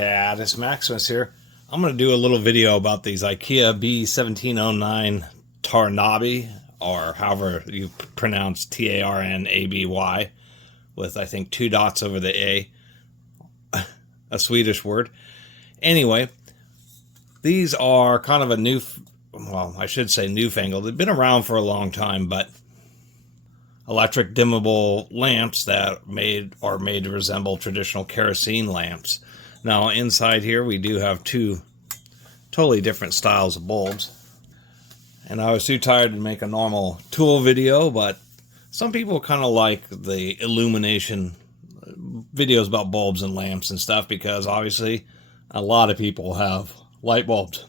Catus, Maximus here. I'm going to do a little video about these Ikea B1709 TÄRNABY, or however you pronounce TARNABY, with I think 2 dots over the A, a Swedish word. Anyway, these are kind of a new, well, I should say newfangled. They've been around for a long time, but electric dimmable lamps that are made to resemble traditional kerosene lamps. Now inside here we do have 2 totally different styles of bulbs. And I was too tired to make a normal tool video, but some people kind of like the illumination videos about bulbs and lamps and stuff, because obviously a lot of people have light bulbs.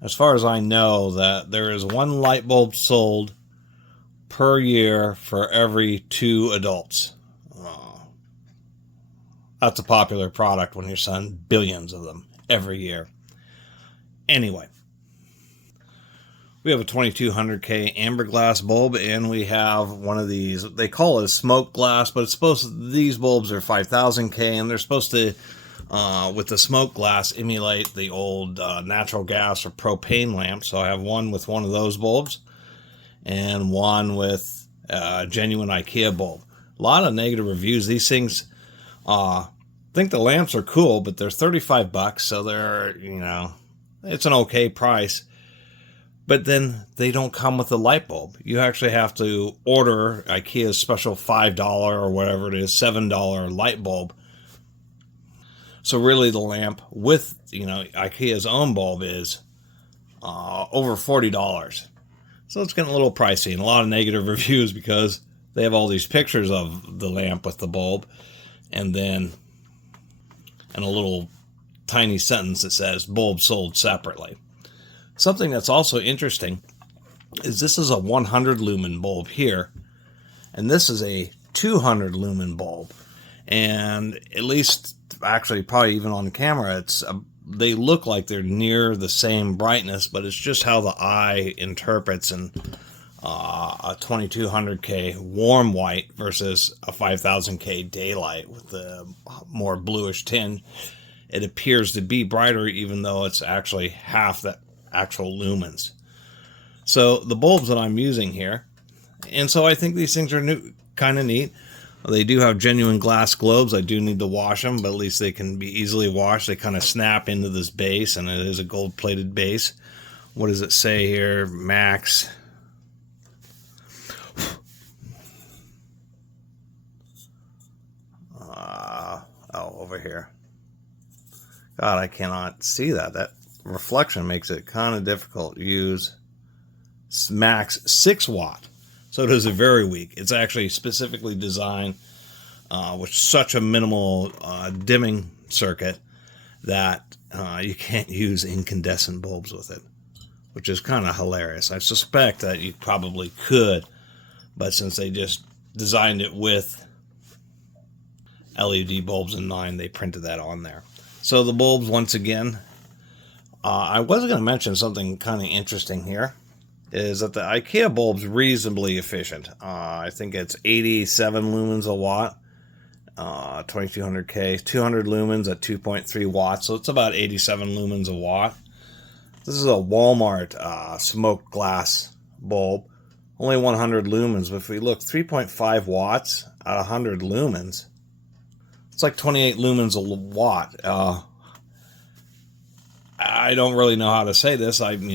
As far as I know, that there is 1 light bulb sold per year for every 2 adults. That's a popular product when you're selling billions of them every year. Anyway, we have a 2200K amber glass bulb, and we have one of these. They call it a smoke glass, but it's supposed to, these bulbs are 5000K, and they're supposed to, with the smoke glass, emulate the old natural gas or propane lamps. So I have one with one of those bulbs, and one with a genuine Ikea bulb. A lot of negative reviews. These things, I think the lamps are cool, but they're 35 bucks, so they're, you know, it's an okay price. But then they don't come with a light bulb. You actually have to order Ikea's special $5 or whatever it is, $7 light bulb. So really the lamp with, you know, Ikea's own bulb is over $40. So it's getting a little pricey, and a lot of negative reviews because they have all these pictures of the lamp with the bulb, and then a little tiny sentence that says bulb sold separately. Something that's also interesting is this is a 100 lumen bulb here, and this is a 200 lumen bulb. And at least, actually probably even on camera, they look like they're near the same brightness, but it's just how the eye interprets. And a 2200K warm white versus a 5000K daylight with the more bluish tinge, it appears to be brighter, even though it's actually half the actual lumens. So the bulbs that I'm using here, and so I think these things are kind of neat. They do have genuine glass globes. I do need to wash them, but at least they can be easily washed. They kind of snap into this base, and it is a gold-plated base. What does it say here? Max. Over here. God, I cannot see that. That reflection makes it kind of difficult to use. Max 6 watt. So it is a very weak. It's actually specifically designed with such a minimal dimming circuit that you can't use incandescent bulbs with it, which is kind of hilarious. I suspect that you probably could, but since they just designed it with LED bulbs in mind, they printed that on there. So the bulbs, once again, I was going to mention something kind of interesting here, is that the Ikea bulb's reasonably efficient. I think it's 87 lumens a watt, 2200K, 200 lumens at 2.3 watts, so it's about 87 lumens a watt. This is a Walmart smoked glass bulb, only 100 lumens, but if we look, 3.5 watts at 100 lumens, it's like 28 lumens a watt. I don't really know how to say this. When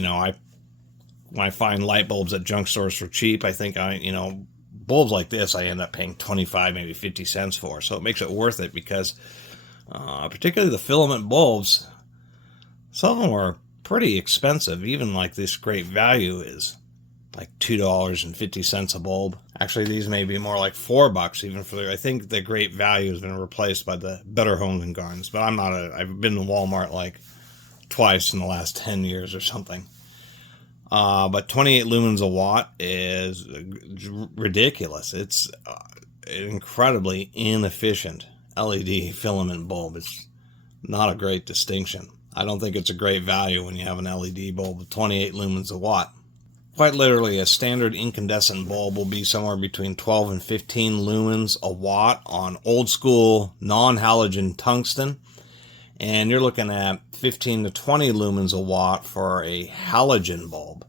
I find light bulbs at junk stores for cheap, I think bulbs like this I end up paying 25, maybe 50 cents for. So it makes it worth it, because particularly the filament bulbs, some of them are pretty expensive. Even like this great value is like $2.50 a bulb. Actually, these may be more like $4 even I think the great value has been replaced by the Better Homes and Gardens. But I've been to Walmart like twice in the last 10 years or something. But 28 lumens a watt is ridiculous. It's an incredibly inefficient LED filament bulb. It's not a great distinction. I don't think it's a great value when you have an LED bulb with 28 lumens a watt. Quite literally, a standard incandescent bulb will be somewhere between 12 and 15 lumens a watt on old school non-halogen tungsten. And you're looking at 15 to 20 lumens a watt for a halogen bulb.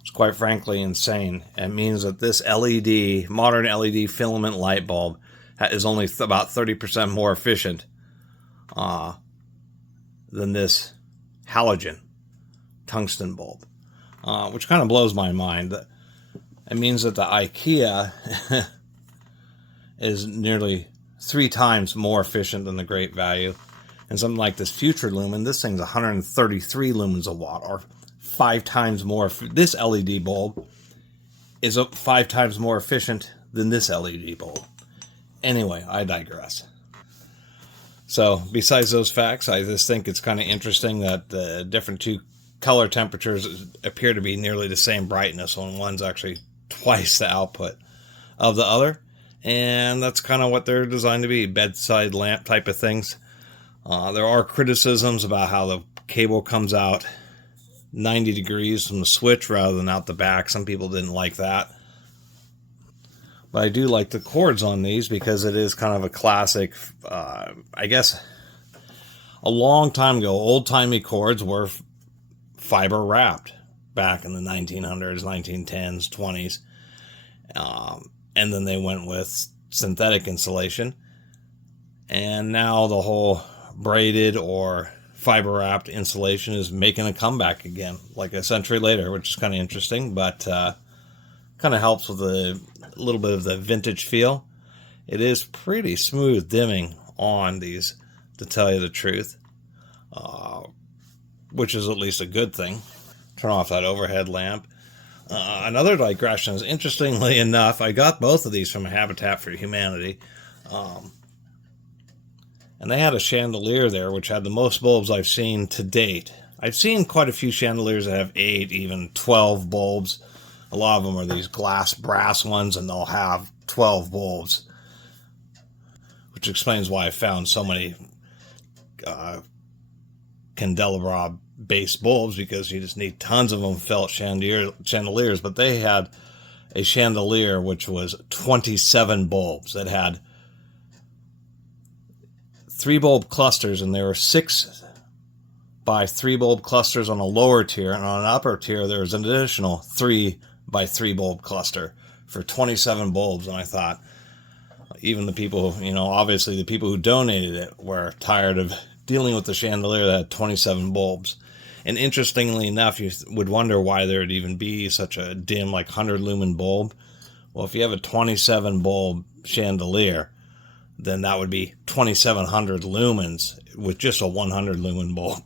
It's quite frankly insane. It means that this LED, modern LED filament light bulb, is only about 30% more efficient than this halogen tungsten bulb, which kind of blows my mind. It means that the Ikea is nearly 3 times more efficient than the Great Value. And something like this Future Lumen, this thing's 133 lumens a watt, or 5 times more. This LED bulb is 5 times more efficient than this LED bulb. Anyway, I digress. So, besides those facts, I just think it's kind of interesting that the different two color temperatures appear to be nearly the same brightness, when one's actually twice the output of the other. And that's kind of what they're designed to be, bedside lamp type of things. There are criticisms about how the cable comes out 90 degrees from the switch rather than out the back. Some people didn't like that. But I do like the cords on these because it is kind of a classic, I guess, a long time ago, old-timey cords were fiber wrapped back in the 1900s, 1910s, 20s. And then they went with synthetic insulation. And now the whole braided or fiber wrapped insulation is making a comeback again, like a century later, which is kind of interesting, but kind of helps with a little bit of the vintage feel. It is pretty smooth dimming on these, to tell you the truth, which is at least a good thing. Turn off that overhead lamp. Another digression is, interestingly enough, I got both of these from Habitat for Humanity. And they had a chandelier there, which had the most bulbs I've seen to date. I've seen quite a few chandeliers that have 8, even 12 bulbs. A lot of them are these glass brass ones, and they'll have 12 bulbs. Which explains why I found so many candelabra-based bulbs, because you just need tons of them felt chandeliers. But they had a chandelier which was 27 bulbs that had 3 bulb clusters, and there were 6 by 3 bulb clusters on a lower tier, and on an upper tier there was an additional 3 by 3 bulb cluster for 27 bulbs. And I thought, even the people, obviously the people who donated it were tired of dealing with the chandelier that had 27 bulbs. And interestingly enough, you would wonder why there would even be such a dim, like 100 lumen bulb. Well, if you have a 27 bulb chandelier, then that would be 2,700 lumens with just a 100 lumen bulb.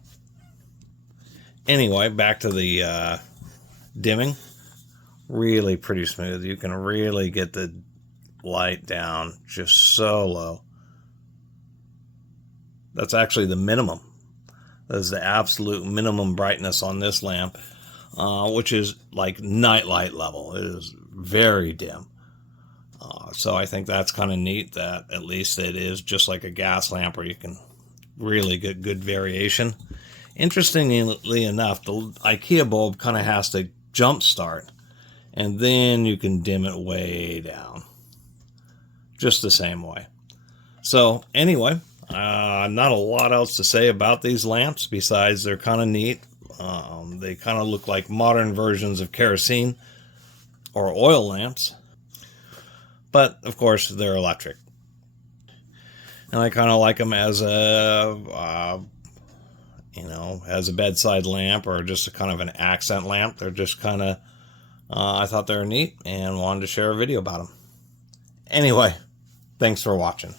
Anyway, back to the dimming. Really pretty smooth. You can really get the light down just so low. That's actually the minimum. That is the absolute minimum brightness on this lamp, which is like nightlight level. It is very dim. So I think that's kind of neat that at least it is just like a gas lamp where you can really get good variation. Interestingly enough, the IKEA bulb kind of has to jump start, and then you can dim it way down. Just the same way. So anyway, not a lot else to say about these lamps besides they're kind of neat. They kind of look like modern versions of kerosene or oil lamps. But, of course, they're electric. And I kind of like them as a, as a bedside lamp or just a kind of an accent lamp. They're just kind of, I thought they were neat and wanted to share a video about them. Anyway, thanks for watching.